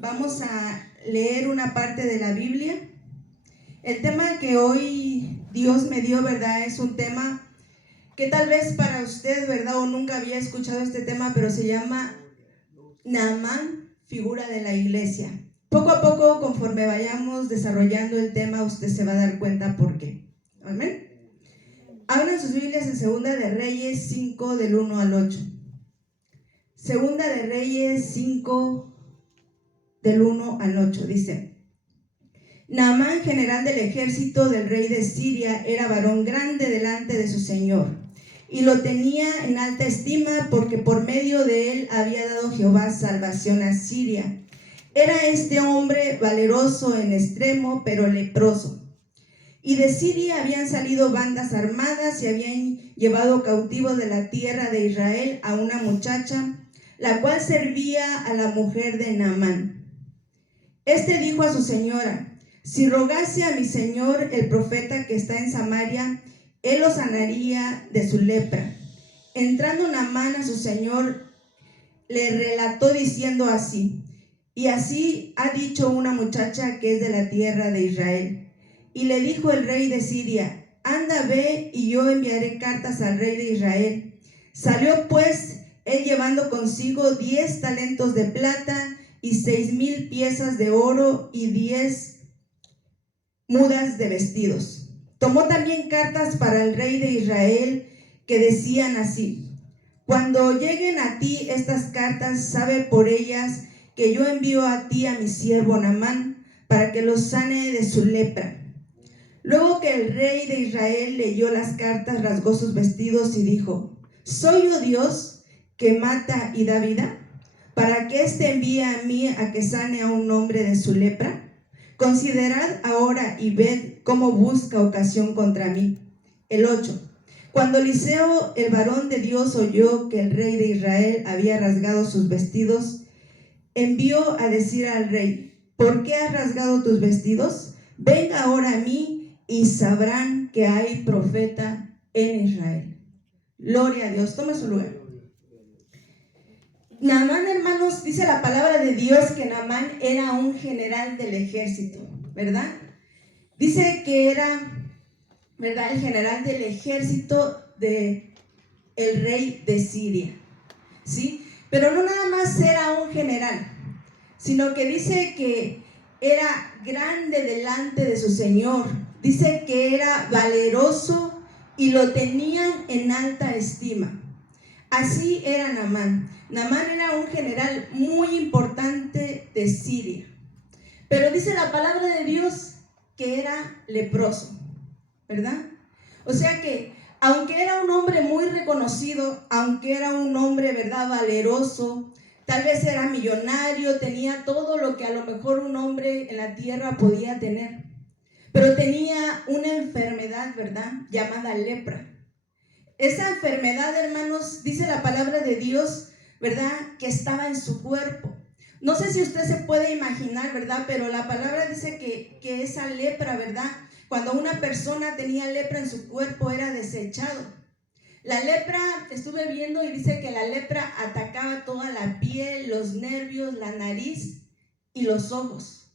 Vamos a leer una parte de la Biblia. El tema que hoy Dios me dio, ¿verdad? Es un tema que tal vez para usted, ¿verdad? O nunca había escuchado este tema, pero se llama Naamán, figura de la iglesia. Poco a poco, conforme vayamos desarrollando el tema, usted se va a dar cuenta por qué. Amén. Abran sus Biblias en Segunda de Reyes 5, del 1 al 8. Segunda de Reyes 5, del 1 al 8, dice: Naamán, general del ejército del rey de Siria, era varón grande delante de su señor, y lo tenía en alta estima, porque por medio de él había dado Jehová salvación a Siria. Era este hombre valeroso en extremo, pero leproso. Y de Siria habían salido bandas armadas y habían llevado cautivo de la tierra de Israel a una muchacha, la cual servía a la mujer de Naamán. Este dijo a su señora: si rogase a mi señor el profeta que está en Samaria, él lo sanaría de su lepra. Entrando Naamán a su señor, le relató diciendo así: y así ha dicho una muchacha que es de la tierra de Israel. Y le dijo el rey de Siria: anda, ve, y yo enviaré cartas al rey de Israel. Salió pues él llevando consigo 10 talentos de plata y 6,000 piezas de oro y 10 mudas de vestidos. Tomó también cartas para el rey de Israel que decían así: cuando lleguen a ti estas cartas, sabe por ellas que yo envío a ti a mi siervo Naamán para que lo sane de su lepra. Luego que el rey de Israel leyó las cartas, rasgó sus vestidos y dijo: ¿soy yo Dios que mata y da vida? ¿Para qué éste envía a mí a que sane a un hombre de su lepra? Considerad ahora y ved cómo busca ocasión contra mí. El 8. Cuando Eliseo, el varón de Dios, oyó que el rey de Israel había rasgado sus vestidos, envió a decir al rey: ¿por qué has rasgado tus vestidos? Venga ahora a mí y sabrán que hay profeta en Israel. Gloria a Dios. Toma su lugar. Naamán, hermanos, dice la palabra de Dios que Naamán era un general del ejército, ¿verdad? Dice que era, ¿verdad?, el general del ejército de el rey de Siria, ¿sí? Pero no nada más era un general, sino que dice que era grande delante de su señor. Dice que era valeroso y lo tenían en alta estima. Así era Naamán. Naamán era un general muy importante de Siria. Pero dice la palabra de Dios que era leproso, ¿verdad? O sea que, aunque era un hombre muy reconocido, aunque era un hombre, ¿verdad?, valeroso, tal vez era millonario, tenía todo lo que a lo mejor un hombre en la tierra podía tener, pero tenía una enfermedad, ¿verdad?, llamada lepra. Esa enfermedad, hermanos, dice la palabra de Dios, ¿verdad?, que estaba en su cuerpo. No sé si usted se puede imaginar, ¿verdad?, pero la palabra dice que esa lepra, ¿verdad?, cuando una persona tenía lepra en su cuerpo era desechado. La lepra, estuve viendo y dice que la lepra atacaba toda la piel, los nervios, la nariz y los ojos.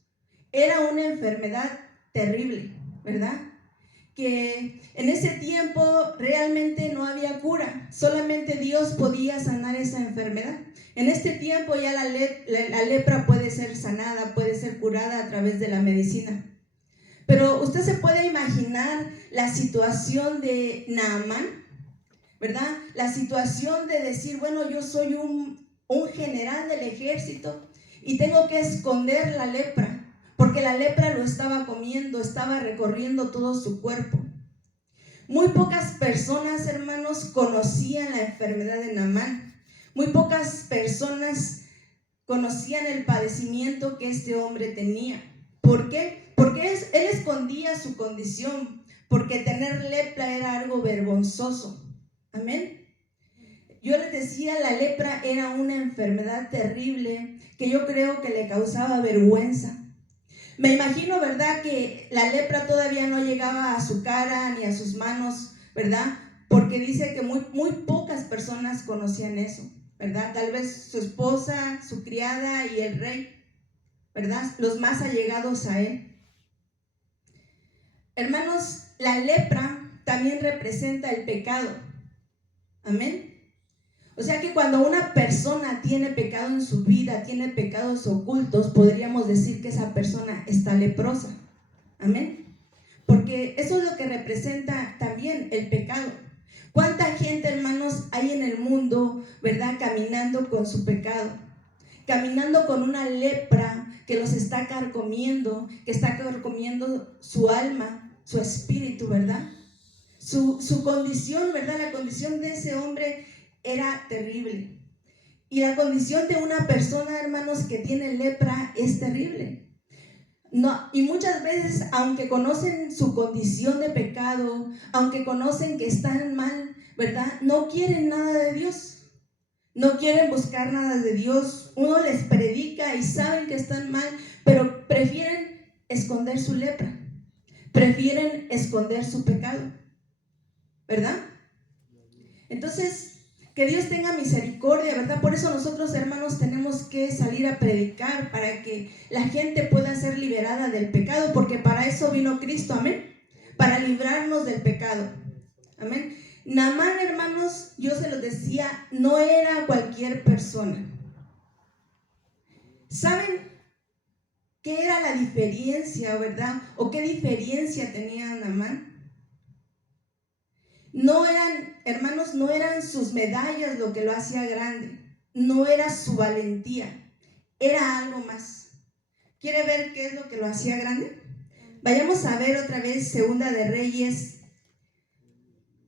Era una enfermedad terrible, ¿verdad?, que en ese tiempo realmente no había cura, solamente Dios podía sanar esa enfermedad. En este tiempo ya la lepra puede ser sanada, puede ser curada a través de la medicina. Pero usted se puede imaginar la situación de Naamán, ¿verdad? La situación de decir, bueno, yo soy un general del ejército y tengo que esconder la lepra, porque la lepra lo estaba comiendo, estaba recorriendo todo su cuerpo. Muy pocas personas, hermanos, conocían la enfermedad de Naamán. Muy pocas personas conocían el padecimiento que este hombre tenía. ¿Por qué? Porque él escondía su condición, porque tener lepra era algo vergonzoso. Amén. Yo les decía, la lepra era una enfermedad terrible que yo creo que le causaba vergüenza. Me imagino, ¿verdad?, que la lepra todavía no llegaba a su cara ni a sus manos, ¿verdad? Porque dice que muy pocas personas conocían eso, ¿verdad? Tal vez su esposa, su criada y el rey. ¿verdad? Los más allegados a él. Hermanos, la lepra también representa el pecado. Amén. O sea que cuando una persona tiene pecado en su vida, tiene pecados ocultos, podríamos decir que esa persona está leprosa. Amén. Porque eso es lo que representa también el pecado. ¿Cuánta gente, hermanos, hay en el mundo, verdad, caminando con su pecado? Caminando con una lepra que los está carcomiendo, que está carcomiendo su alma, su espíritu, ¿verdad? Su condición, ¿verdad? La condición de ese hombre era terrible. Y la condición de una persona, hermanos, que tiene lepra es terrible. No, y muchas veces, aunque conocen su condición de pecado, aunque conocen que están mal, ¿verdad? No quieren nada de Dios. No quieren buscar nada de Dios. Uno les predica y saben que están mal, pero prefieren esconder su lepra. Prefieren esconder su pecado. ¿Verdad? Entonces, que Dios tenga misericordia, ¿verdad? Por eso nosotros, hermanos, tenemos que salir a predicar para que la gente pueda ser liberada del pecado, porque para eso vino Cristo, amén, para librarnos del pecado, amén. Naamán, hermanos, yo se los decía, no era cualquier persona. ¿Saben qué era la diferencia, verdad? ¿O qué diferencia tenía Naamán? No eran, hermanos, no eran sus medallas lo que lo hacía grande, no era su valentía, era algo más. ¿Quiere ver qué es lo que lo hacía grande? Vayamos a ver otra vez Segunda de Reyes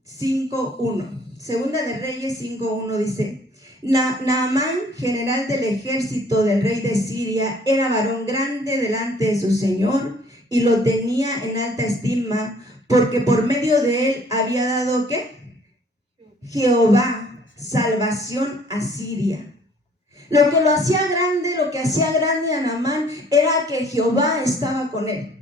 5:1. Segunda de Reyes 5:1 dice: Naamán, general del ejército del rey de Siria, era varón grande delante de su señor y lo tenía en alta estima, porque por medio de él había dado ¿qué? Jehová salvación a Siria. Lo que lo hacía grande, lo que hacía grande a Naamán era que Jehová estaba con él.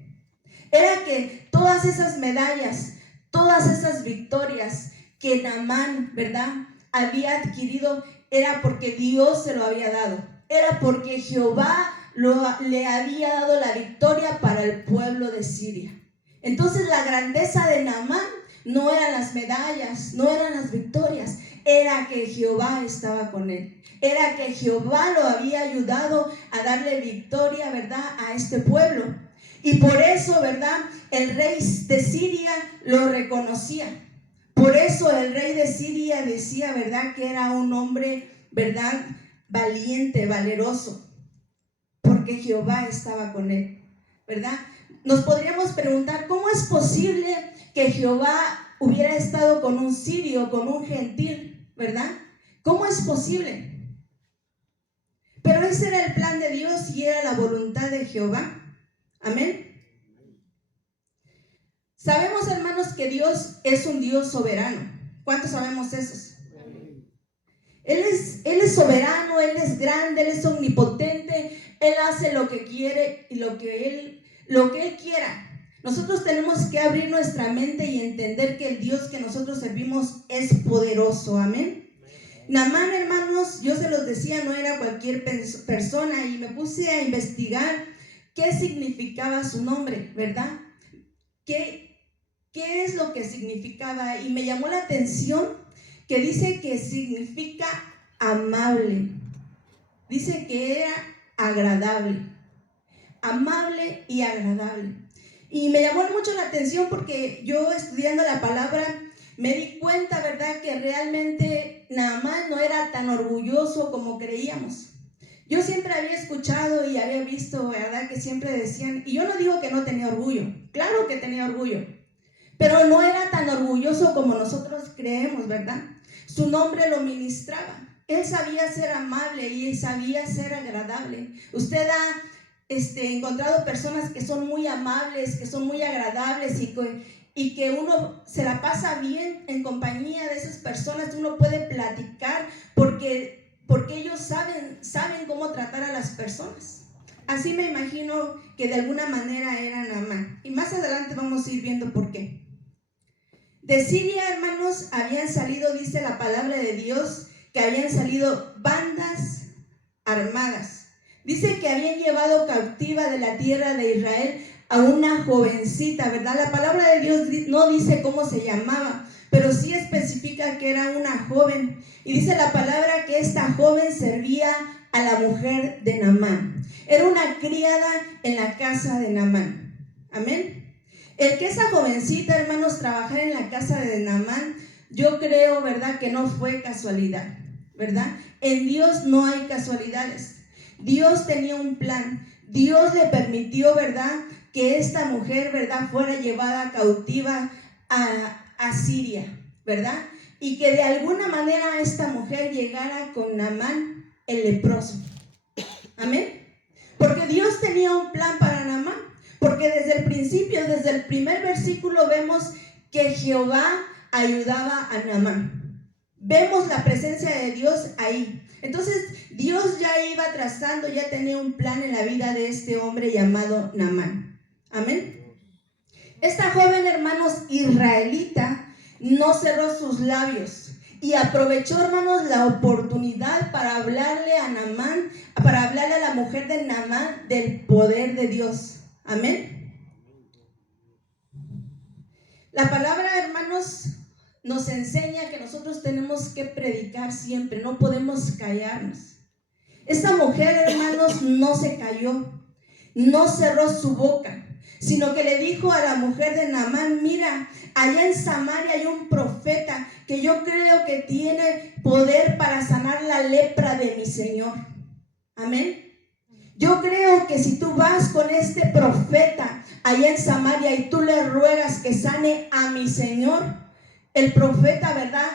Era que todas esas medallas, todas esas victorias que Naamán, ¿verdad?, había adquirido, era porque Dios se lo había dado. Era porque Jehová le había dado la victoria para el pueblo de Siria. Entonces la grandeza de Naamán no eran las medallas, no eran las victorias, era que Jehová estaba con él. Era que Jehová lo había ayudado a darle victoria, ¿verdad?, a este pueblo. Y por eso, ¿verdad?, el rey de Siria lo reconocía. Por eso el rey de Siria decía, ¿verdad?, que era un hombre, ¿verdad?, valiente, valeroso, porque Jehová estaba con él, ¿verdad? Nos podríamos preguntar, ¿cómo es posible que Jehová hubiera estado con un sirio, con un gentil, ¿verdad? ¿Cómo es posible? Pero ese era el plan de Dios y era la voluntad de Jehová. Amén. Sabemos, hermanos, que Dios es un Dios soberano. ¿Cuántos sabemos eso? Él es soberano, Él es grande, Él es omnipotente. Él hace lo que quiere y lo que Él quiera. Nosotros tenemos que abrir nuestra mente y entender que el Dios que nosotros servimos es poderoso. Amén. Naamán, hermanos, yo se los decía, no era cualquier persona, y me puse a investigar qué significaba su nombre, ¿verdad? ¿Qué es lo que significaba? Y me llamó la atención que dice que significa amable. Dice que era agradable. Amable y agradable. Y me llamó mucho la atención porque yo, estudiando la palabra, me di cuenta, ¿verdad?, que realmente Naamán no era tan orgulloso como creíamos. Yo siempre había escuchado y había visto, ¿verdad?, que siempre decían, y yo no digo que no tenía orgullo, claro que tenía orgullo, pero no era tan orgulloso como nosotros creemos, ¿verdad? Su nombre lo ministraba. Él sabía ser amable y sabía ser agradable. Usted ha encontrado personas que son muy amables, que son muy agradables y que uno se la pasa bien en compañía de esas personas. Uno puede platicar porque ellos saben cómo tratar a las personas. Así me imagino que de alguna manera era Naamán. Y más adelante vamos a ir viendo por qué. De Siria, hermanos, habían salido, dice la palabra de Dios, que habían salido bandas armadas. Dice que habían llevado cautiva de la tierra de Israel a una jovencita, ¿verdad? La palabra de Dios no dice cómo se llamaba, pero sí especifica que era una joven. Y dice la palabra que esta joven servía a la mujer de Naamán. Era una criada en la casa de Naamán. Amén. El que esa jovencita, hermanos, trabajara en la casa de Naamán, yo creo, ¿verdad?, que no fue casualidad, ¿verdad? En Dios no hay casualidades. Dios tenía un plan. Dios le permitió, ¿verdad?, que esta mujer, ¿verdad?, fuera llevada cautiva a Siria, ¿verdad? Y que de alguna manera esta mujer llegara con Naamán el leproso. Amén. Porque Dios tenía un plan para Naamán. Porque desde el principio, desde el primer versículo, vemos que Jehová ayudaba a Naamán. Vemos la presencia de Dios ahí. Entonces, Dios ya iba trazando, ya tenía un plan en la vida de este hombre llamado Naamán. Amén. Esta joven, hermanos, israelita, no cerró sus labios y aprovechó, hermanos, la oportunidad para hablarle a Naamán, para hablarle a la mujer de Naamán del poder de Dios. Amén. La palabra, hermanos, nos enseña que nosotros tenemos que predicar siempre, no podemos callarnos. Esta mujer, hermanos, no se calló, no cerró su boca, sino que le dijo a la mujer de Naamán: mira, allá en Samaria hay un profeta que yo creo que tiene poder para sanar la lepra de mi Señor. Amén. Yo creo que si tú vas con este profeta allá en Samaria y tú le ruegas que sane a mi Señor, el profeta, ¿verdad?,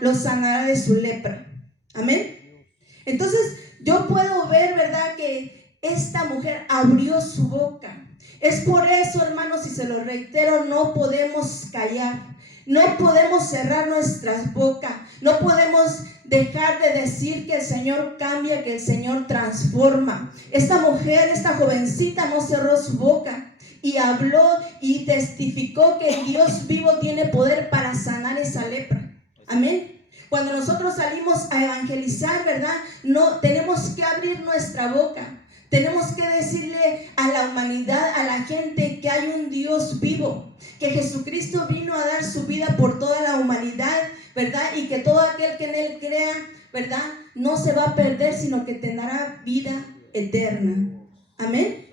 lo sanará de su lepra. Amén. Entonces yo puedo ver, ¿verdad?, que esta mujer abrió su boca. Es por eso, hermanos, y se lo reitero, no podemos callar, no podemos cerrar nuestras bocas, no podemos dejar de decir que el Señor cambia, que el Señor transforma. Esta mujer, esta jovencita, no cerró su boca y habló y testificó que el Dios vivo tiene poder para sanar esa lepra. Amén. Cuando nosotros salimos a evangelizar, ¿verdad?, no tenemos que abrir nuestra boca. Tenemos que decirle a la humanidad, a la gente, que hay un Dios vivo, que Jesucristo vino a dar su vida por toda la humanidad, ¿verdad? Y que todo aquel que en Él crea, ¿verdad?, no se va a perder, sino que tendrá vida eterna. Amén.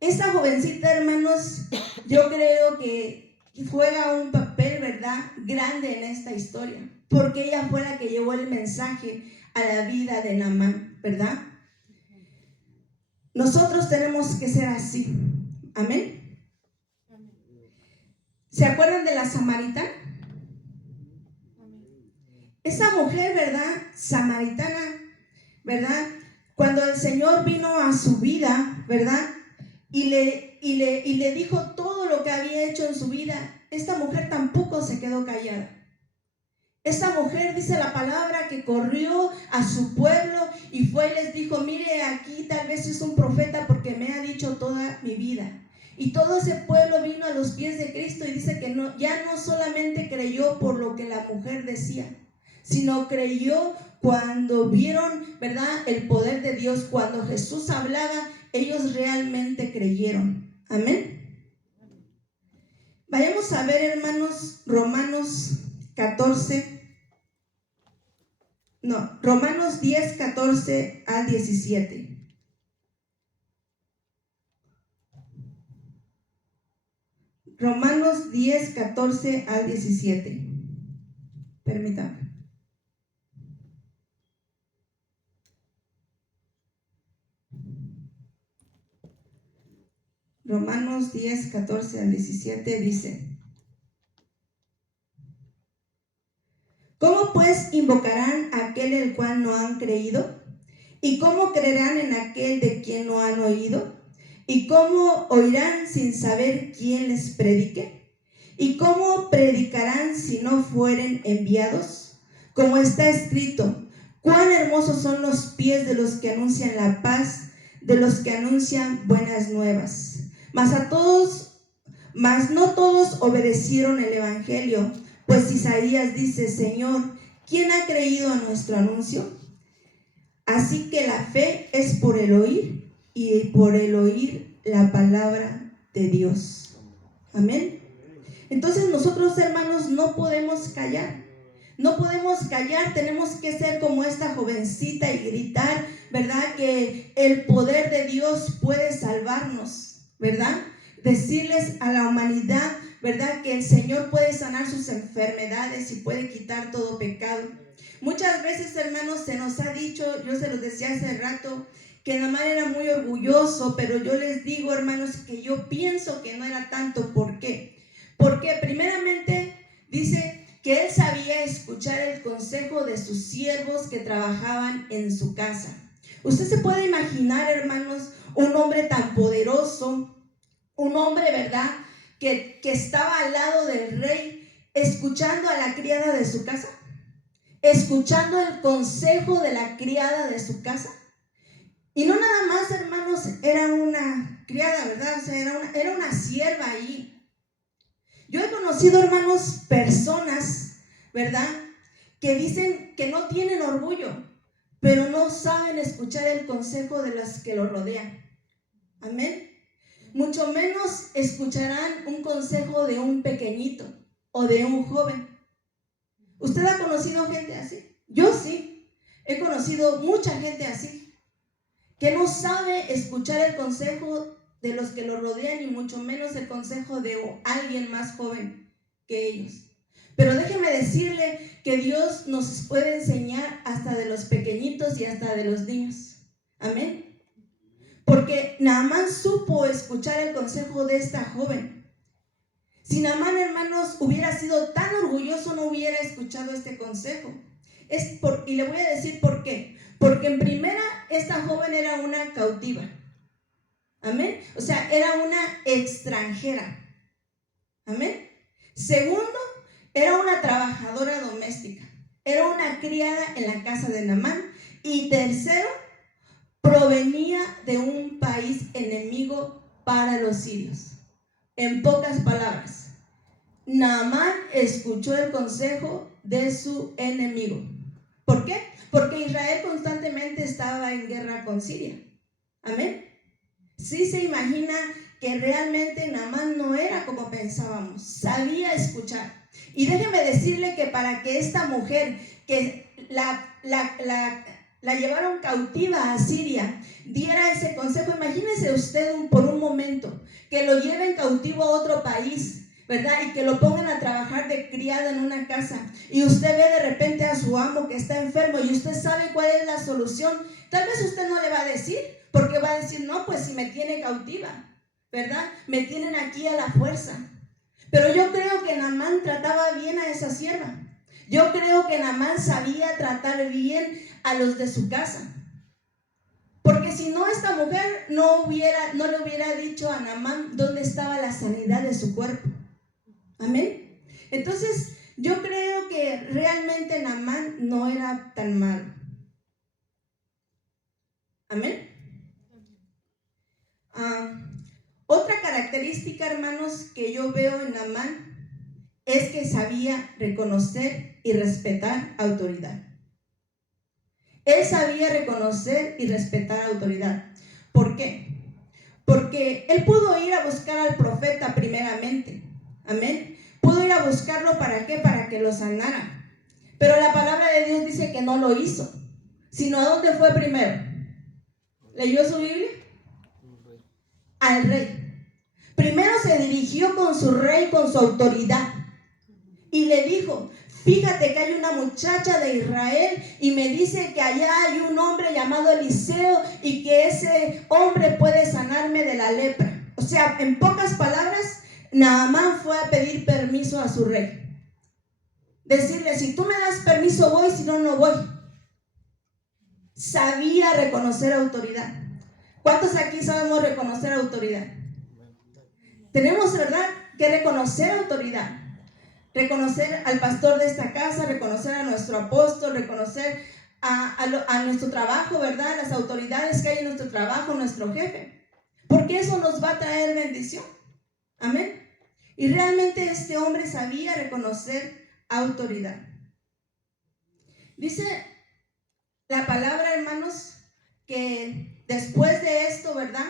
Esta jovencita, hermanos, yo creo que juega un papel, ¿verdad?, grande en esta historia, porque ella fue la que llevó el mensaje a la vida de Naamán, ¿verdad? Nosotros tenemos que ser así. Amén. ¿Se acuerdan de la samaritana? Esa mujer, ¿verdad?, samaritana, ¿verdad?, cuando el Señor vino a su vida, ¿verdad?, y le dijo todo lo que había hecho en su vida, esta mujer tampoco se quedó callada. Esta mujer, dice la palabra, que corrió a su pueblo y fue y les dijo: mire, aquí tal vez es un profeta porque me ha dicho toda mi vida. Y todo ese pueblo vino a los pies de Cristo, y dice que ya no solamente creyó por lo que la mujer decía, sino creyó cuando vieron, ¿verdad?, el poder de Dios. Cuando Jesús hablaba, ellos realmente creyeron. Amén. Vayamos a ver, hermanos, Romanos 10, 14 al 17. Romanos 10, 14 al 17. Permítame. Romanos 10, 14 al 17 dice: ¿cómo pues invocarán a aquel el cual no han creído? ¿Y cómo creerán en aquel de quien no han oído? ¿Y cómo oirán sin saber quién les predique? ¿Y cómo predicarán si no fueren enviados? Como está escrito: cuán hermosos son los pies de los que anuncian la paz, de los que anuncian buenas nuevas. Mas no todos obedecieron el evangelio, pues Isaías dice: Señor, ¿quién ha creído a nuestro anuncio? Así que la fe es por el oír y por el oír la palabra de Dios. Amén. Entonces nosotros, hermanos, no podemos callar. No podemos callar, tenemos que ser como esta jovencita y gritar, ¿verdad? Que el poder de Dios puede salvarnos, ¿verdad? Decirles a la humanidad, ¿verdad? Que el Señor puede sanar sus enfermedades y puede quitar todo pecado. Muchas veces, hermanos, se nos ha dicho, yo se los decía hace rato, que Naamán era muy orgulloso, pero yo les digo, hermanos, que yo pienso que no era tanto. ¿Por qué? Porque primeramente dice que él sabía escuchar el consejo de sus siervos que trabajaban en su casa. Usted se puede imaginar, hermanos, un hombre tan poderoso, un hombre, ¿verdad?, que estaba al lado del rey, escuchando a la criada de su casa, escuchando el consejo de la criada de su casa. Y no nada más, hermanos, era una criada, ¿verdad? O sea, era una sierva ahí. Yo he conocido, hermanos, personas, ¿verdad?, que dicen que no tienen orgullo, pero no saben escuchar el consejo de las que lo rodean. Amén. Mucho menos escucharán un consejo de un pequeñito o de un joven. ¿Usted ha conocido gente así? Yo sí. He conocido mucha gente así, que no sabe escuchar el consejo de los que lo rodean y mucho menos el consejo de alguien más joven que ellos. Pero déjeme decirle que Dios nos puede enseñar hasta de los pequeñitos y hasta de los niños. Amén. Porque Naamán supo escuchar el consejo de esta joven. Si Naamán, hermanos, hubiera sido tan orgulloso, no hubiera escuchado este consejo. Y le voy a decir por qué. Porque en primera, esta joven era una cautiva. Amén. O sea, era una extranjera. Amén. Segundo, era una trabajadora doméstica. Era una criada en la casa de Naamán. Y tercero, provenía de un país enemigo para los sirios. En pocas palabras, Naamán escuchó el consejo de su enemigo. ¿Por qué? Porque Israel constantemente estaba en guerra con Siria. Amén. Sí se imagina que realmente Naamán no era como pensábamos, sabía escuchar. Y déjeme decirle que para que esta mujer que la llevaron cautiva a Siria diera ese consejo, imagínese usted por un momento que lo lleven cautivo a otro país, ¿verdad? Y que lo pongan a trabajar de criada en una casa y usted ve de repente a su amo que está enfermo y usted sabe cuál es la solución. Tal vez usted no le va a decir, porque va a decir, no, pues si me tiene cautiva, ¿verdad? Me tienen aquí a la fuerza. Pero yo creo que Naamán trataba bien a esa sierva. Yo creo que Naamán sabía tratar bien a los de su casa. Porque si no, esta mujer no le hubiera dicho a Naamán dónde estaba la sanidad de su cuerpo. Amén. Entonces, yo creo que realmente Naamán no era tan malo. Amén. Otra característica, hermanos, que yo veo en Naamán es que sabía reconocer y respetar autoridad. Él sabía reconocer y respetar autoridad. ¿Por qué? Porque él pudo ir a buscar al profeta primeramente. Amén. Pudo ir a buscarlo, ¿para qué? Para que lo sanara. Pero la palabra de Dios dice que no lo hizo. Sino ¿a dónde fue primero? ¿Leyó su Biblia? Al rey. Primero se dirigió con su rey, con su autoridad. Y le dijo, fíjate que hay una muchacha de Israel y me dice que allá hay un hombre llamado Eliseo y que ese hombre puede sanarme de la lepra. O sea, en pocas palabras, Naamán fue a pedir permiso a su rey. Decirle, si tú me das permiso voy, si no, no voy. Sabía reconocer autoridad. ¿Cuántos aquí sabemos reconocer autoridad? Tenemos, ¿verdad?, que reconocer autoridad. Reconocer al pastor de esta casa, reconocer a nuestro apóstol, reconocer a nuestro trabajo, ¿verdad? Las autoridades que hay en nuestro trabajo, nuestro jefe. Porque eso nos va a traer bendición. Amén. Y realmente este hombre sabía reconocer autoridad. Dice la palabra, hermanos, que después de esto, ¿verdad?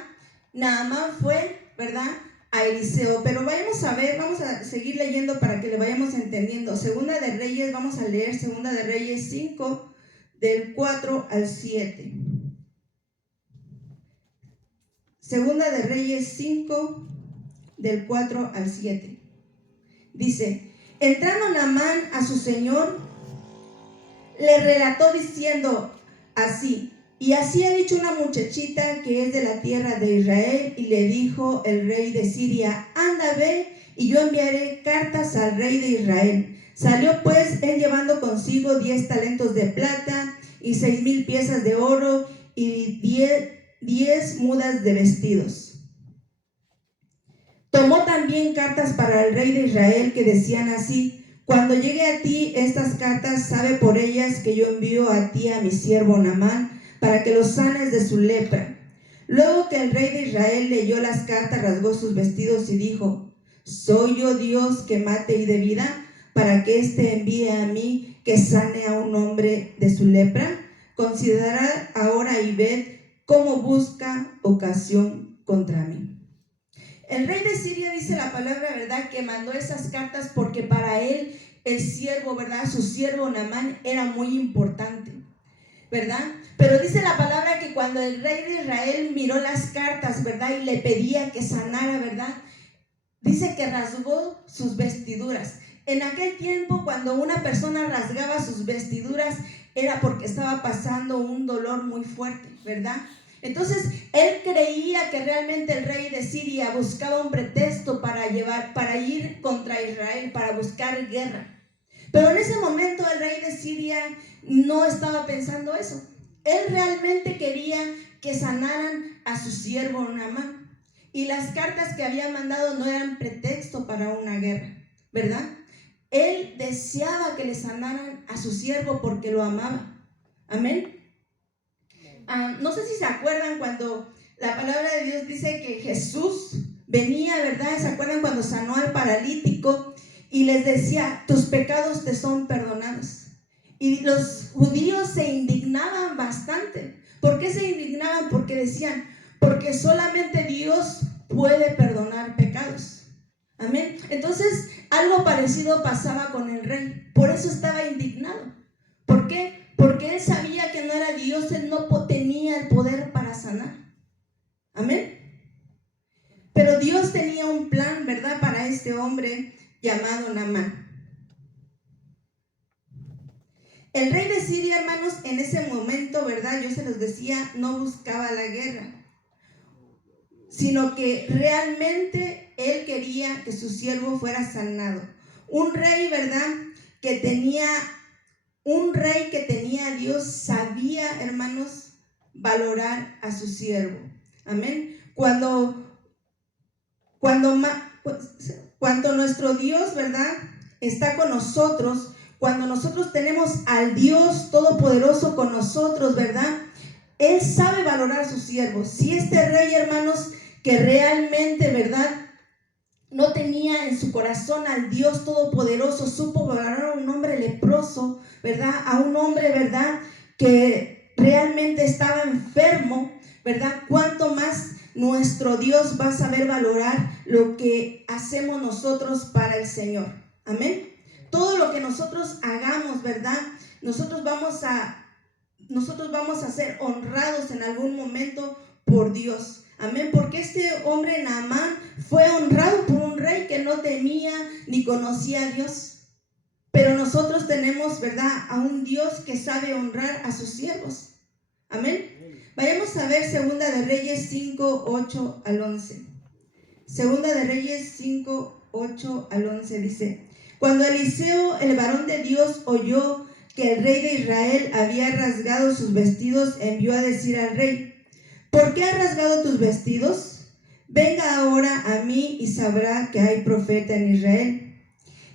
Naamán fue, ¿verdad?, a Eliseo. Pero vamos a ver, vamos a seguir leyendo para que le vayamos entendiendo. Segunda de Reyes, vamos a leer Segunda de Reyes 5, del 4 al 7. Segunda de Reyes 5, del 4 al 7. Dice: entrando Naamán a su señor, le relató diciendo así: y así ha dicho una muchachita que es de la tierra de Israel. Y le dijo el rey de Siria: anda, ve, y yo enviaré cartas al rey de Israel. Salió pues él llevando consigo 10 talentos de plata y 6,000 piezas de oro y 10 mudas de vestidos. Tomó también cartas para el rey de Israel que decían así: cuando llegue a ti estas cartas, sabe por ellas que yo envío a ti a mi siervo Naamán, para que lo sanes de su lepra. Luego que el rey de Israel leyó las cartas, rasgó sus vestidos y dijo: ¿soy yo Dios que mate y dé vida, para que éste envíe a mí que sane a un hombre de su lepra? Considerad ahora y ved cómo busca ocasión contra mí. El rey de Siria, dice la palabra, ¿verdad?, que mandó esas cartas porque para él el siervo, ¿verdad?, su siervo Naamán era muy importante, ¿verdad? Pero dice la palabra que cuando el rey de Israel miró las cartas, ¿verdad?, y le pedía que sanara, ¿verdad?, dice que rasgó sus vestiduras. En aquel tiempo, cuando una persona rasgaba sus vestiduras, era porque estaba pasando un dolor muy fuerte, ¿verdad? Entonces, él creía que realmente el rey de Siria buscaba un pretexto para ir contra Israel, para buscar guerra. Pero en ese momento el rey de Siria no estaba pensando eso. Él realmente quería que sanaran a su siervo Naamán. Y las cartas que había mandado no eran pretexto para una guerra, ¿verdad? Él deseaba que le sanaran a su siervo porque lo amaba. Amén. No sé si se acuerdan cuando la palabra de Dios dice que Jesús venía, ¿verdad? ¿Se acuerdan cuando sanó al paralítico y les decía: tus pecados te son perdonados? Y los judíos se indignaban bastante. ¿Por qué se indignaban? Porque decían: porque solamente Dios puede perdonar pecados. Amén. Entonces, algo parecido pasaba con el rey. Por eso estaba indignado. ¿Por qué? Porque él sabía que no era Dios, él no tenía el poder para sanar. Amén. Pero Dios tenía un plan, ¿verdad?, para este hombre llamado Naamán. El rey de Siria, hermanos, en ese momento, ¿verdad?, yo se los decía, no buscaba la guerra, sino que realmente él quería que su siervo fuera sanado. Un rey, ¿verdad?, que tenía a Dios, sabía, hermanos, valorar a su siervo. Amén. Cuando nuestro Dios, ¿verdad?, está con nosotros, cuando nosotros tenemos al Dios Todopoderoso con nosotros, ¿verdad?, Él sabe valorar a sus siervos. Si este rey, hermanos, que realmente, ¿verdad?, no tenía en su corazón al Dios Todopoderoso, supo valorar a un hombre leproso, ¿verdad?, a un hombre, ¿verdad?, que realmente estaba enfermo, ¿verdad? ¿Cuánto más nuestro Dios va a saber valorar lo que hacemos nosotros para el Señor? Amén. Todo lo que nosotros hagamos, ¿verdad?, nosotros vamos a ser honrados en algún momento por Dios. Amén. Porque este hombre Naamán fue honrado por un rey que no temía ni conocía a Dios. Pero nosotros tenemos, ¿verdad?, a un Dios que sabe honrar a sus siervos. Amén. Vayamos a ver Segunda de Reyes 5, 8 al 11. Segunda de Reyes 5, 8 al 11 dice: cuando Eliseo, el varón de Dios, oyó que el rey de Israel había rasgado sus vestidos, envió a decir al rey: ¿por qué has rasgado tus vestidos? Venga ahora a mí y sabrá que hay profeta en Israel.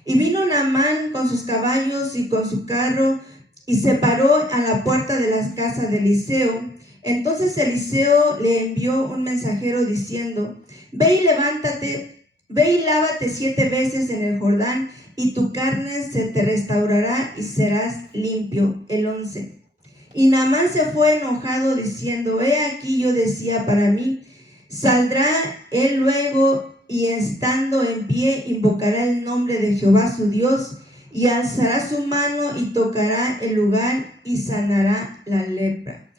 Y vino Naamán con sus caballos y con su carro y se paró a la puerta de las casas de Eliseo. Entonces Eliseo le envió un mensajero diciendo: ve y lávate 7 veces en el Jordán, y tu carne se te restaurará y serás limpio. El 11. Y Naamán se fue enojado diciendo: he aquí yo decía para mí, saldrá él luego y estando en pie invocará el nombre de Jehová su Dios y alzará su mano y tocará el lugar y sanará la lepra.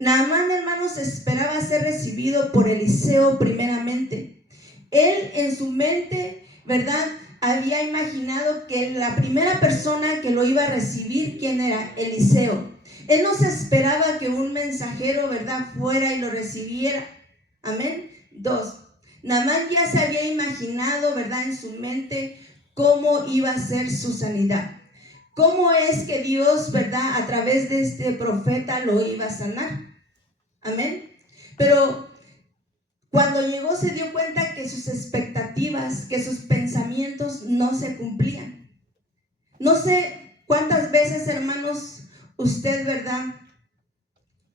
Naamán, hermanos, esperaba ser recibido por Eliseo primeramente. Él en su mente, ¿verdad?, había imaginado que la primera persona que lo iba a recibir, ¿quién era? Eliseo. Él no se esperaba que un mensajero, ¿verdad?, fuera y lo recibiera. Amén. 2. Naamán ya se había imaginado, ¿verdad?, en su mente cómo iba a ser su sanidad. Cómo es que Dios, ¿verdad?, a través de este profeta lo iba a sanar. Amén. Pero cuando llegó se dio cuenta que sus expectativas, que sus pensamientos no se cumplían. No sé cuántas veces, hermanos, usted, ¿verdad?,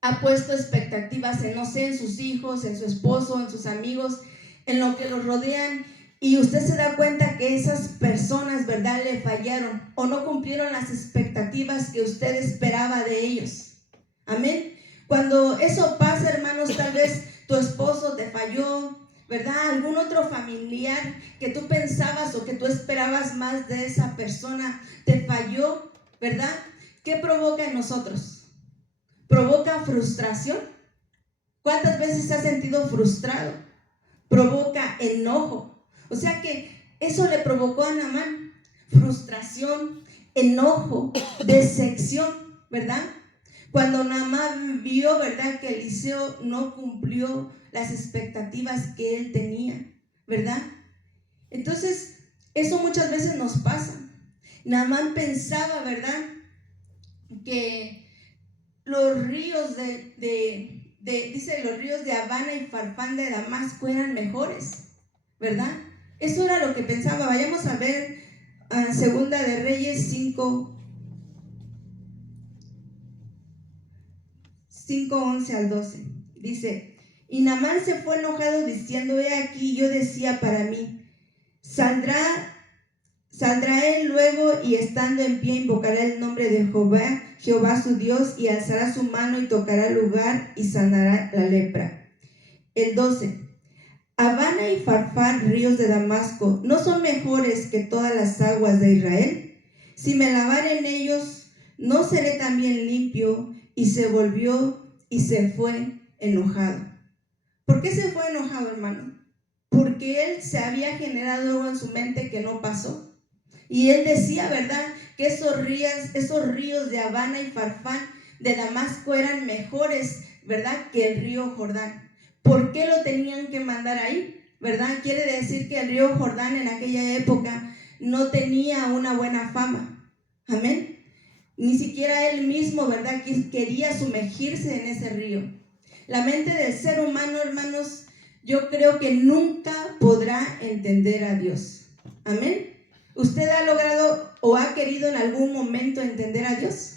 ha puesto expectativas en, no sé, en sus hijos, en su esposo, en sus amigos, en lo que los rodean, y usted se da cuenta que esas personas, ¿verdad?, le fallaron o no cumplieron las expectativas que usted esperaba de ellos. Amén. Cuando eso pasa, hermanos, tal vez tu esposo te falló, ¿verdad? Algún otro familiar que tú pensabas o que tú esperabas más de esa persona te falló, ¿verdad? ¿Qué provoca en nosotros? ¿Provoca frustración? ¿Cuántas veces has sentido frustrado? Provoca enojo. O sea que eso le provocó a Naamán frustración, enojo, decepción, ¿verdad? Cuando Naamán vio, ¿verdad?, que Eliseo no cumplió las expectativas que él tenía, ¿verdad? Entonces, eso muchas veces nos pasa. Naamán pensaba, ¿verdad?, que los ríos dice, los ríos de Abana y Farfán de Damasco eran mejores, ¿verdad? Eso era lo que pensaba. Vayamos a ver Segunda de Reyes 5:11 al 12. Dice: y Naamán se fue enojado diciendo: he aquí yo decía para mí, saldrá él luego y estando en pie invocará el nombre de Jehová su Dios, y alzará su mano y tocará el lugar y sanará la lepra. El 12. Abana y Farfán, ríos de Damasco, ¿no son mejores que todas las aguas de Israel? Si me lavare en ellos, ¿no seré también limpio? Y se volvió y se fue enojado. ¿Por qué se fue enojado, hermano? Porque él se había generado algo en su mente que no pasó. Y él decía, ¿verdad?, que esos ríos de Abana y Farfán de Damasco eran mejores, ¿verdad?, que el río Jordán. ¿Por qué lo tenían que mandar ahí? ¿Verdad? Quiere decir que el río Jordán en aquella época no tenía una buena fama. Amén. Ni siquiera él mismo, ¿verdad?, quería sumergirse en ese río. La mente del ser humano, hermanos, yo creo que nunca podrá entender a Dios. Amén. ¿Usted ha logrado o ha querido en algún momento entender a Dios?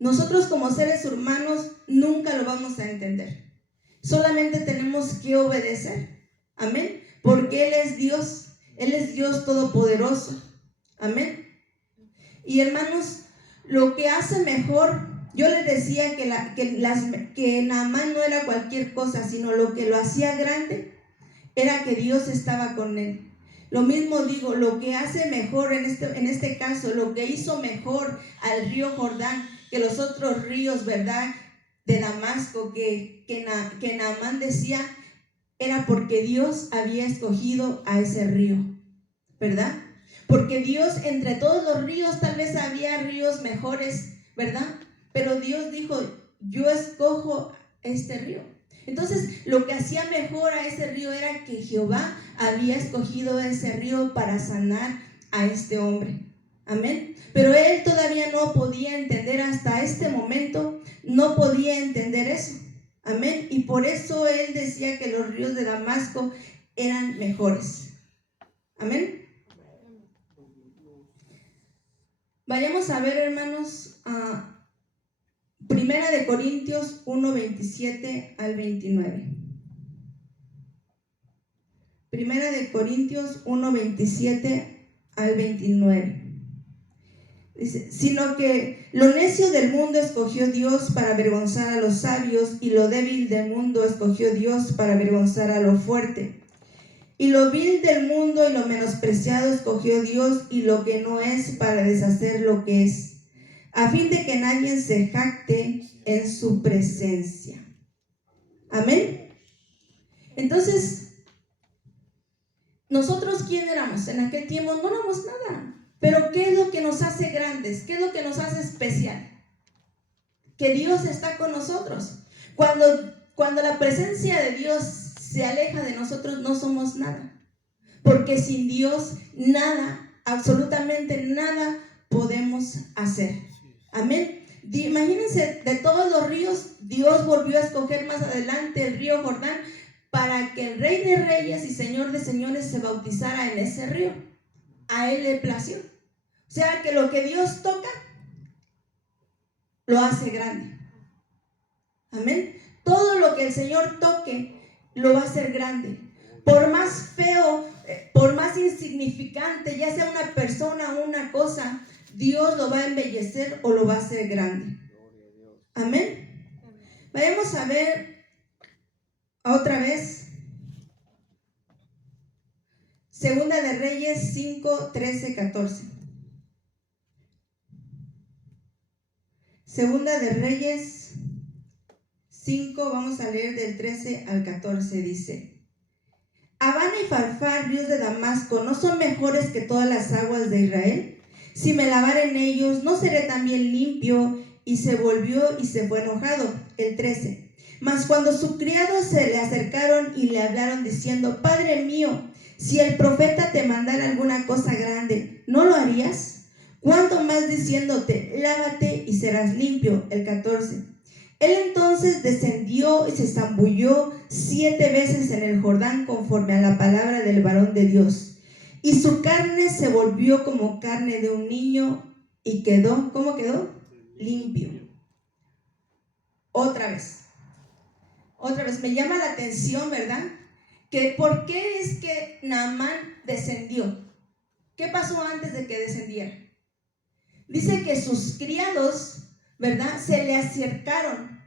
Nosotros como seres humanos nunca lo vamos a entender. Solamente tenemos que obedecer. Amén. Porque Él es Dios. Él es Dios todopoderoso. Amén. Y hermanos, lo que hace mejor, yo les decía que Naamán no era cualquier cosa, sino lo que lo hacía grande era que Dios estaba con él. Lo mismo digo, lo que hace mejor en este caso, lo que hizo mejor al río Jordán que los otros ríos, ¿verdad?, de Damasco, que Naamán decía, era porque Dios había escogido a ese río, ¿verdad? Porque Dios, entre todos los ríos, tal vez había ríos mejores, ¿verdad? Pero Dios dijo, yo escojo este río. Entonces, lo que hacía mejor a ese río era que Jehová había escogido ese río para sanar a este hombre. Amén. Pero él todavía no podía entender, hasta este momento, no podía entender eso. Amén. Y por eso él decía que los ríos de Damasco eran mejores. Amén. Vayamos a ver, hermanos, Primera de Corintios 1:27 al 29. Primera de Corintios 1:27 al 29. Dice, sino que lo necio del mundo escogió Dios para avergonzar a los sabios, y lo débil del mundo escogió Dios para avergonzar a lo fuerte. Y lo vil del mundo y lo menospreciado escogió Dios, y lo que no es, para deshacer lo que es, a fin de que nadie se jacte en su presencia. Amén. Entonces, nosotros, ¿quién éramos? En aquel tiempo no éramos nada. Pero ¿qué es lo que nos hace grandes? ¿Qué es lo que nos hace especial? Que Dios está con nosotros. Cuando la presencia de Dios se aleja de nosotros, no somos nada. Porque sin Dios, nada, absolutamente nada podemos hacer. Amén. Imagínense, de todos los ríos, Dios volvió a escoger más adelante el río Jordán para que el Rey de Reyes y Señor de Señores se bautizara en ese río. A Él le plació. O sea que lo que Dios toca, lo hace grande. Amén. Todo lo que el Señor toque, lo va a hacer grande. Por más feo, por más insignificante, ya sea una persona o una cosa, Dios lo va a embellecer o lo va a hacer grande. Amén. Vayamos a ver otra vez. Segunda de Reyes 5, 13, 14. Segunda de Reyes 5, vamos a leer del 13 al 14, dice: Abana y Farfar, ríos de Damasco, ¿no son mejores que todas las aguas de Israel? Si me lavare en ellos, ¿no seré también limpio? Y se volvió y se fue enojado. El 13. Mas cuando sus criados se le acercaron y le hablaron diciendo: Padre mío, si el profeta te mandara alguna cosa grande, ¿no lo harías? ¿Cuánto más diciéndote: lávate y serás limpio? El 14. Él entonces descendió y se zambulló 7 veces en el Jordán conforme a la palabra del varón de Dios. Y su carne se volvió como carne de un niño y quedó, ¿cómo quedó? Limpio. Otra vez, me llama la atención, ¿verdad? Que ¿por qué es que Naamán descendió? ¿Qué pasó antes de que descendiera? Dice que sus criados, ¿verdad?, se le acercaron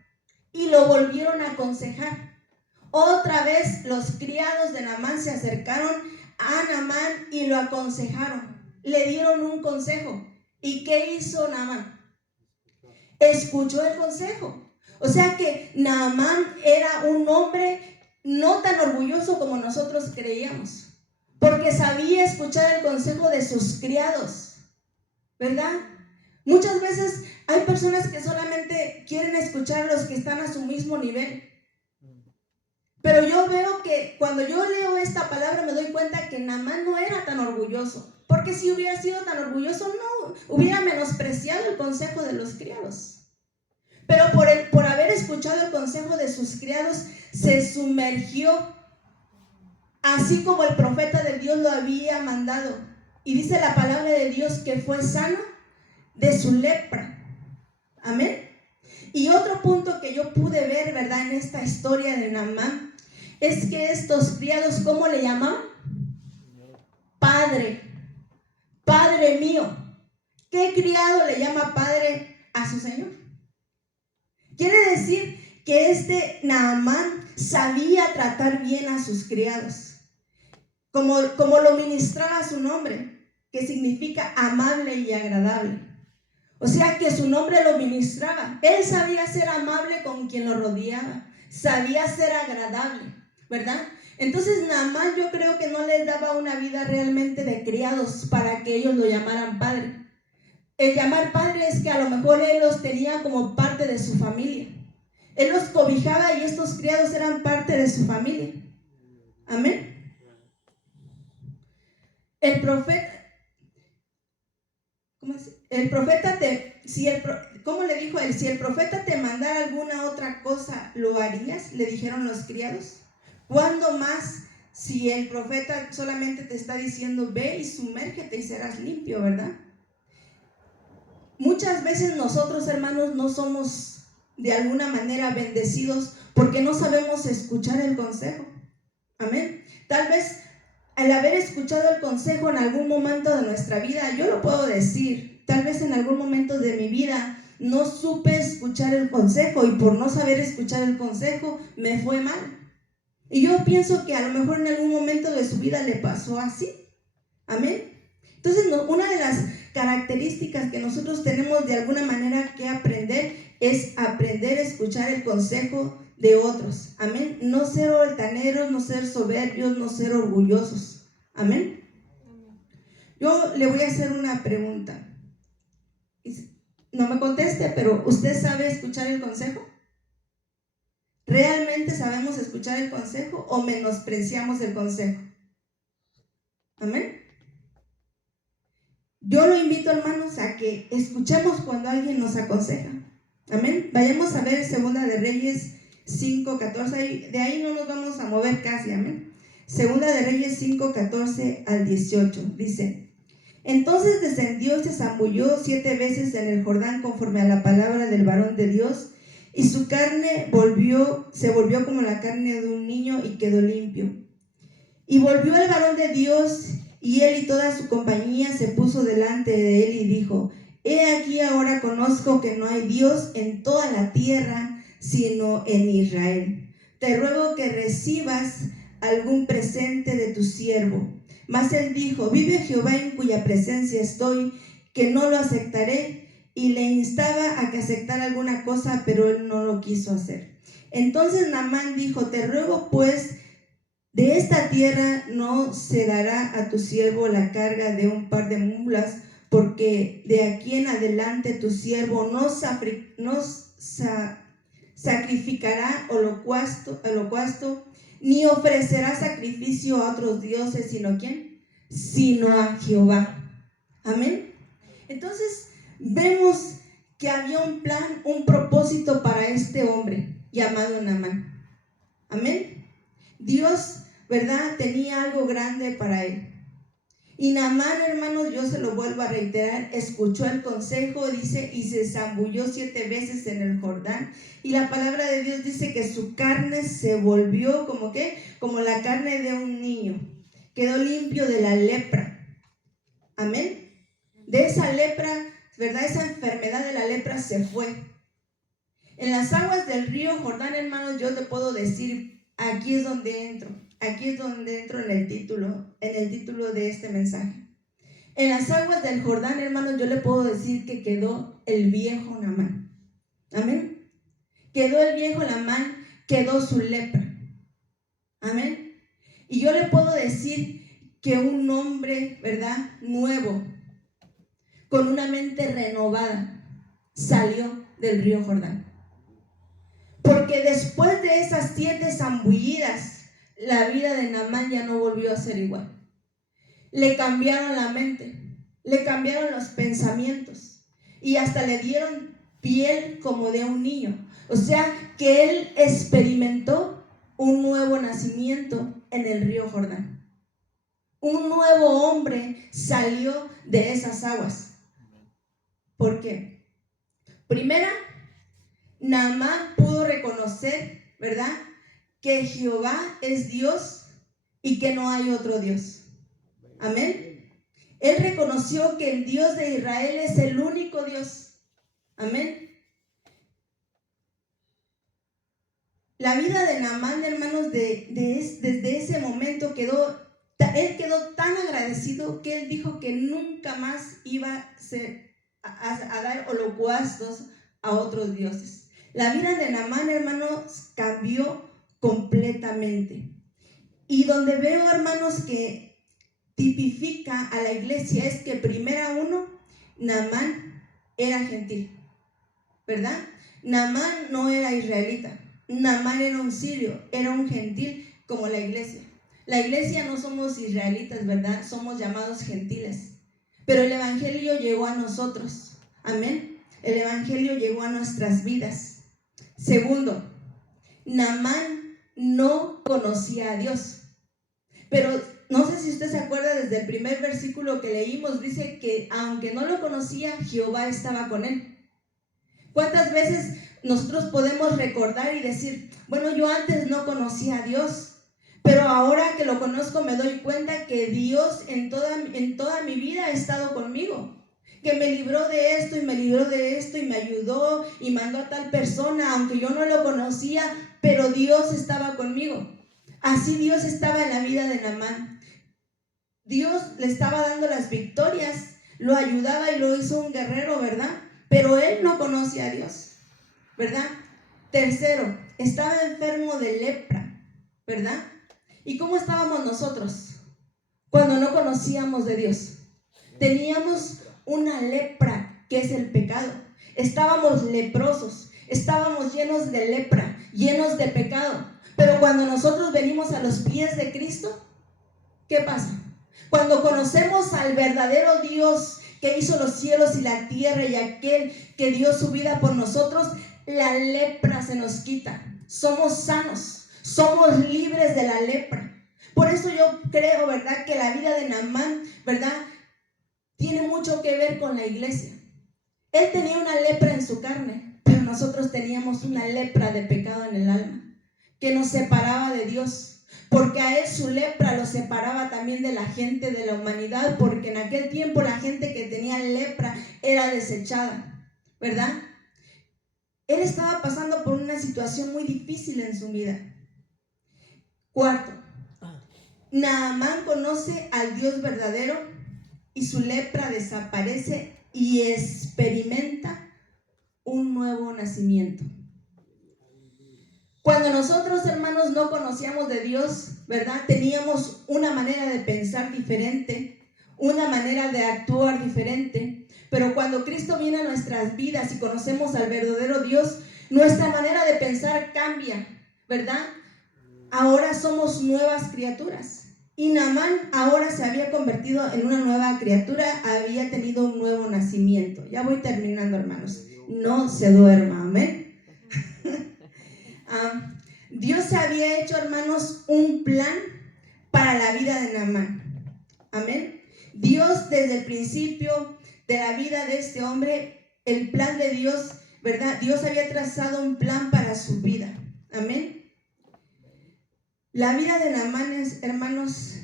y lo volvieron a aconsejar. Otra vez los criados de Naamán se acercaron a Naamán y lo aconsejaron. Le dieron un consejo. ¿Y qué hizo Naamán? Escuchó el consejo. O sea que Naamán era un hombre no tan orgulloso como nosotros creíamos, porque sabía escuchar el consejo de sus criados, ¿verdad? Muchas veces hay personas que solamente quieren escuchar a los que están a su mismo nivel. Pero yo veo que cuando yo leo esta palabra me doy cuenta que Naamán no era tan orgulloso, porque si hubiera sido tan orgulloso no hubiera menospreciado el consejo de los criados. Pero por haber escuchado el consejo de sus criados, se sumergió, así como el profeta de Dios lo había mandado. Y dice la palabra de Dios que fue sano de su lepra. Amén. Y otro punto que yo pude ver, ¿verdad?, en esta historia de Naamán, es que estos criados, ¿cómo le llamaban? Padre. Padre mío. ¿Qué criado le llama padre a su señor? Quiere decir que este Naamán sabía tratar bien a sus criados, como lo ministraba su nombre, que significa amable y agradable. O sea que su nombre lo ministraba. Él sabía ser amable con quien lo rodeaba, sabía ser agradable, ¿verdad? Entonces Naamán, yo creo que no les daba una vida realmente de criados para que ellos lo llamaran padre. El llamar padre es que a lo mejor él los tenía como parte de su familia. Él los cobijaba y estos criados eran parte de su familia. Amén. El profeta, ¿cómo es? El profeta ¿cómo le dijo él? Si el profeta te mandara alguna otra cosa, ¿lo harías? Le dijeron los criados. ¿Cuándo más si el profeta solamente te está diciendo: ve y sumérgete y serás limpio, ¿verdad? Muchas veces nosotros, hermanos, no somos de alguna manera bendecidos porque no sabemos escuchar el consejo. Amén. Tal vez al haber escuchado el consejo en algún momento de nuestra vida, yo lo puedo decir, tal vez en algún momento de mi vida no supe escuchar el consejo y por no saber escuchar el consejo me fue mal. Y yo pienso que a lo mejor en algún momento de su vida le pasó así. Amén. Entonces, una de las características que nosotros tenemos de alguna manera que aprender es aprender a escuchar el consejo de otros. Amén. No ser altaneros, no ser soberbios, no ser orgullosos. Amén. Yo le voy a hacer una pregunta. No me conteste, pero ¿usted sabe escuchar el consejo? ¿Realmente sabemos escuchar el consejo o menospreciamos el consejo? Amén. Yo lo invito, hermanos, a que escuchemos cuando alguien nos aconseja. Amén. Vayamos a ver Segunda de Reyes 5:14. De ahí no nos vamos a mover casi. Amén. Segunda de Reyes 5:14 al 18. Dice: entonces descendió y se zambulló 7 veces en el Jordán conforme a la palabra del varón de Dios, y su carne se volvió como la carne de un niño y quedó limpio. Y volvió el varón de Dios, y él y toda su compañía se puso delante de él y dijo: he aquí ahora conozco que no hay Dios en toda la tierra sino en Israel. Te ruego que recibas algún presente de tu siervo. Mas él dijo: vive Jehová en cuya presencia estoy, que no lo aceptaré. Y le instaba a que aceptara alguna cosa, pero él no lo quiso hacer. Entonces Naamán dijo: te ruego pues, de esta tierra no se dará a tu siervo la carga de un par de mulas, porque de aquí en adelante tu siervo no sacrificará holocausto, ni ofrecerá sacrificio a otros dioses, sino ¿quién? Sino a Jehová. Amén. Entonces vemos que había un plan, un propósito para este hombre llamado Naamán. Amén. Dios, ¿verdad?, tenía algo grande para él. Y Naamán, hermanos, yo se lo vuelvo a reiterar, escuchó el consejo, dice, y se zambulló 7 veces en el Jordán. Y la palabra de Dios dice que su carne se volvió como ¿qué? Como la carne de un niño. Quedó limpio de la lepra. Amén. De esa lepra, ¿verdad? Esa enfermedad de la lepra se fue. En las aguas del río Jordán, hermanos, yo te puedo decir, aquí es donde entro. Aquí es donde entro en el título de este mensaje. En las aguas del Jordán, hermanos, yo le puedo decir que quedó el viejo Naamán. Amén. Quedó el viejo Naamán, quedó su lepra. Amén. Y yo le puedo decir que un hombre, ¿verdad?, nuevo, con una mente renovada, salió del río Jordán. Porque después de esas 7 zambullidas, la vida de Naamán ya no volvió a ser igual. Le cambiaron la mente, le cambiaron los pensamientos y hasta le dieron piel como de un niño. O sea que él experimentó un nuevo nacimiento en el río Jordán. Un nuevo hombre salió de esas aguas. ¿Por qué? Primera, Naamán pudo reconocer, ¿verdad?, que Jehová es Dios y que no hay otro Dios. Amén. Él reconoció que el Dios de Israel es el único Dios. Amén. La vida de Naamán, hermanos, desde ese momento él quedó tan agradecido que él dijo que nunca más iba a dar holocaustos a otros dioses. La vida de Naamán, hermanos, cambió completamente. Y donde veo, hermanos, que tipifica a la iglesia es que primero Naamán era gentil, ¿verdad? Naamán no era israelita, Naamán era un sirio, era un gentil como la iglesia. La iglesia no somos israelitas, ¿verdad? Somos llamados gentiles. Pero el evangelio llegó a nosotros. Amén. El evangelio llegó a nuestras vidas. Segundo, Naamán no conocía a Dios. Pero no sé si usted se acuerda, desde el primer versículo que leímos, dice que aunque no lo conocía, Jehová estaba con él. ¿Cuántas veces nosotros podemos recordar y decir, bueno, yo antes no conocía a Dios, pero ahora que lo conozco me doy cuenta que Dios en toda mi vida ha estado conmigo? que me libró de esto y me libró de esto y me ayudó y mandó a tal persona, aunque yo no lo conocía, pero Dios estaba conmigo. Así Dios estaba en la vida de Naamán. Dios le estaba dando las victorias, lo ayudaba y lo hizo un guerrero, ¿verdad? Pero él no conocía a Dios, ¿verdad? Tercero, estaba enfermo de lepra, ¿verdad? ¿Y cómo estábamos nosotros cuando no conocíamos de Dios? Teníamos una lepra, que es el pecado. Estábamos leprosos, estábamos llenos de lepra, llenos de pecado. Pero cuando nosotros venimos a los pies de Cristo, ¿qué pasa? Cuando conocemos al verdadero Dios que hizo los cielos y la tierra y aquel que dio su vida por nosotros, la lepra se nos quita. Somos sanos, somos libres de la lepra. Por eso yo creo, ¿verdad?, que la vida de Naamán, ¿verdad?, tiene mucho que ver con la iglesia. Él tenía una lepra en su carne, pero nosotros teníamos una lepra de pecado en el alma, que nos separaba de Dios, porque a él su lepra lo separaba también de la gente de la humanidad, porque en aquel tiempo la gente que tenía lepra era desechada, ¿verdad? Él estaba pasando por una situación muy difícil en su vida. Cuarto, Naamán conoce al Dios verdadero y su lepra desaparece y experimenta un nuevo nacimiento. Cuando nosotros, hermanos, no conocíamos de Dios, ¿verdad?, teníamos una manera de pensar diferente, una manera de actuar diferente. Pero cuando Cristo viene a nuestras vidas y conocemos al verdadero Dios, nuestra manera de pensar cambia, ¿verdad? Ahora somos nuevas criaturas. Y Naamán ahora se había convertido en una nueva criatura, había tenido un nuevo nacimiento. Ya voy terminando, hermanos. No se duerma, amén. Dios había hecho, hermanos, un plan para la vida de Naamán. Amén. Dios, desde el principio de la vida de este hombre, el plan de Dios, ¿verdad? Dios había trazado un plan para su vida. Amén. La vida de Naamán, hermanos,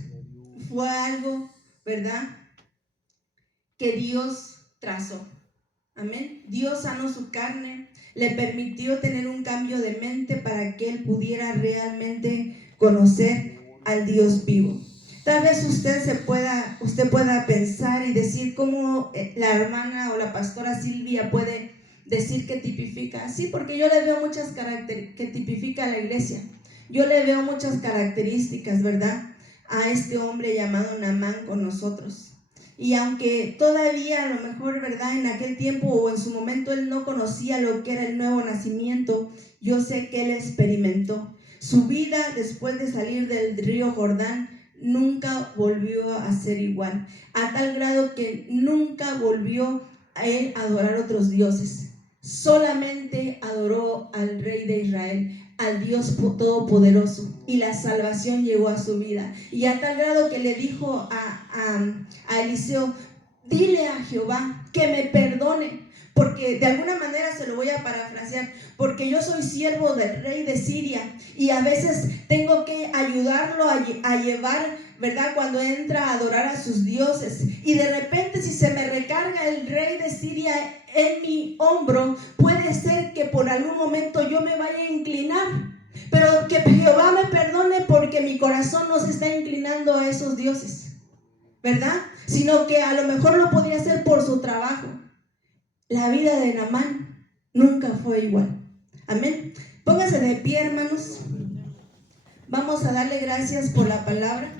fue algo, ¿verdad?, que Dios trazó. Amén. Dios sanó su carne, le permitió tener un cambio de mente para que él pudiera realmente conocer al Dios vivo. Tal vez usted pueda pensar y decir cómo la hermana o la pastora Silvia puede decir que tipifica. Sí, porque yo le veo muchas características que tipifica a la iglesia. Yo le veo muchas características, ¿verdad?, a este hombre llamado Naamán con nosotros. Y aunque todavía a lo mejor, ¿verdad?, en aquel tiempo o en su momento él no conocía lo que era el nuevo nacimiento, yo sé que él experimentó. Su vida después de salir del río Jordán nunca volvió a ser igual, a tal grado que nunca volvió a él a adorar otros dioses. Solamente adoró al Rey de Israel, al Dios Todopoderoso, y la salvación llegó a su vida. Y a tal grado que le dijo a Eliseo: dile a Jehová que me perdone, porque de alguna manera se lo voy a parafrasear, porque yo soy siervo del rey de Siria y a veces tengo que ayudarlo a llevar, ¿verdad?, cuando entra a adorar a sus dioses, y de repente si se me recarga el rey de Siria en mi hombro, puede ser que por algún momento yo me vaya a inclinar, pero que Jehová me perdone, porque mi corazón no se está inclinando a esos dioses, ¿verdad?, sino que a lo mejor lo podría hacer por su trabajo. La vida de Naamán nunca fue igual. Amén. Póngase de pie, hermanos. Vamos a darle gracias por la palabra.